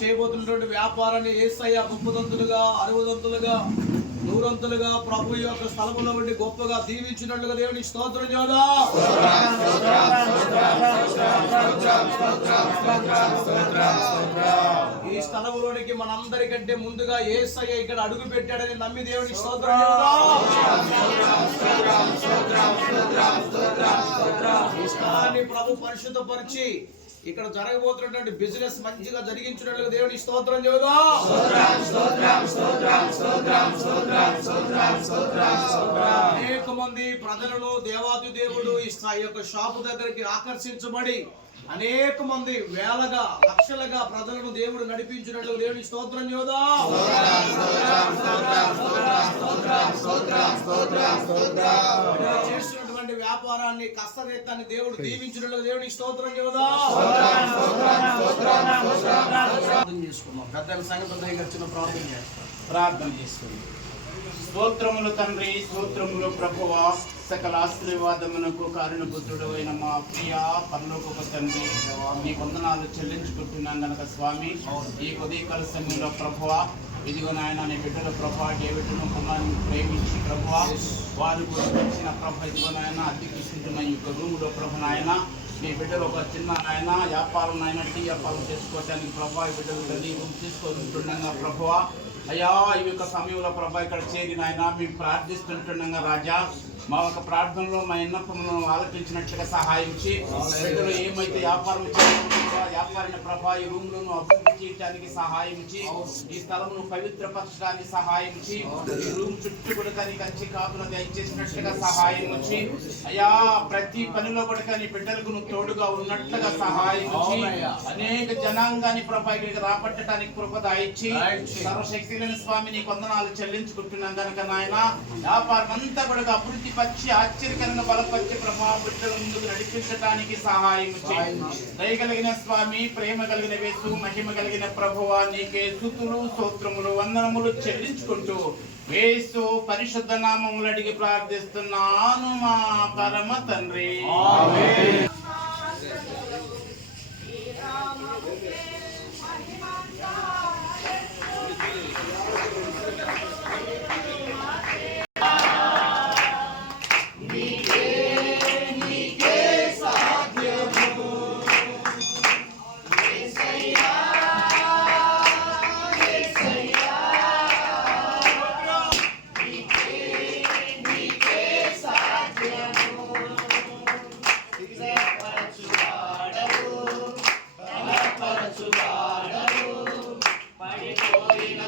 చేయబోతున్నటువంటి వ్యాపారాన్ని ఏసయ్య ముప్పదంతులుగా అరవదంతులుగా నూరంతులుగా ప్రభు యొక్క స్థలములో ఉండి గొప్పగా దీవించినట్లుగా దేవుని స్తోత్రం చేదా ఈ స్థలములోనికి మనందరికంటే ముందుగా ఏసయ్య ఇక్కడ అడుగు పెట్టాడని నమ్మి దేవుని స్తోత్రం ఈ స్థలాన్ని ప్రభు పరిశుద్ధపరిచి ఇక్కడ జరగబోతున్నటువంటి బిజినెస్ మంచిగా జరిగించినట్లుగా దేవుని స్తోత్రం చేద్దాం అనేక మంది ప్రజలను దేవాది దేవుడు ఈ యొక్క షాపు దగ్గరికి ఆకర్షించబడి అనేక మంది వేలగా లక్షలుగా ప్రజలను దేవుడు నడిపించినట్లు దేవుని స్తోత్రం చేద్దాం ఇలా చేస్తున్నటువంటి వ్యాపారాన్ని కష్టరీతాన్ని దేవుడు దీవించినట్లు దేవునికి స్తోత్రం చేసుకున్నాం పెద్దల సంగతి దగ్గర చిన్న ప్రార్థన చేస్తాం. ప్రార్థన చేస్తుంది స్తోత్రములు తండ్రి స్తోత్రములు ప్రభువ సకల ఆశీర్వాదమునకు కారణపుత్రుడు అయిన మా ప్రియ పరలోకపు తండ్రి మీ వందనాలు చెల్లించుకుంటున్నాను గనక స్వామి. ఈ ఉదయకాల సమయంలో ప్రభువ ఇదిగో నాయన నీ బిడ్డల ప్రభా డేవిడ్ను కుమారుని ప్రేమించి ప్రభువ వారు కూడా వచ్చిన ప్రభ ఇదిగో నాయన అద్దెకిస్తుంటున్న ఈ యొక్క రూములో ప్రభు నాయన మీ బిడ్డలు ఒక చిన్న నాయన వ్యాపారం నాయన టీ వ్యాపారం చేసుకోవటానికి ప్రభా ఈ బిడ్డలు తల్లి రూమ్ తీసుకుంటుండగా ప్రభువ అయ్యా ఈ యొక్క సమయంలో ప్రభా ఇక్కడ చేరి నాయన మేము ప్రార్థిస్తుంటుండగా రాజా మా యొక్క ప్రార్థనలో మా విన్నపములను ఆలపించినట్లుగా సహాయించి బిడ్డలు ఏమైతే వ్యాపారం చేస్తున్నారో ప్రభా ఈ రూమ్ అభివృద్ధి చేయడానికి సహాయం చే ఈ స్థలమును పవిత్రపరచడానికి సహాయం చే ఈ రూమ్ చుట్టూ కూడా కానీ కంచి కాపులు దయచేసినట్లుగా సహాయం చే అయ్యా ప్రతి పనిలో కూడా కానీ బిడ్డలకు నువ్వు తోడుగా ఉన్నట్లుగా సహాయం చే అనేక జనాంగాన్ని ప్రభా ఇక్కడికి రాబట్టడానికి కృప దాయిచ్చి సర్వశక్తి లేని స్వామి నీ కొందనాలు చెల్లించుకుంటున్నాం కనుక నాయన. వ్యాపారం అంతా కూడా అభివృద్ధి పచ్చి ఆశ్చర్యకరంగా బలపరిచి ప్రభా బిడ్డల ముందుకు నడిపించడానికి సహాయం చేయి దయగలిగిన స్వామి ప్రేమ కలిగిన వేసు మహిమ కలిగిన కలిగిన ప్రభువా నీకే స్థుతులు స్తోత్రములు వందనములు చెల్లించుకుంటూ వేసు పరిశుద్ధ నామములు అడిగి ప్రార్థిస్తున్నాను మా పరమ తండ్రి. పడిపోయిన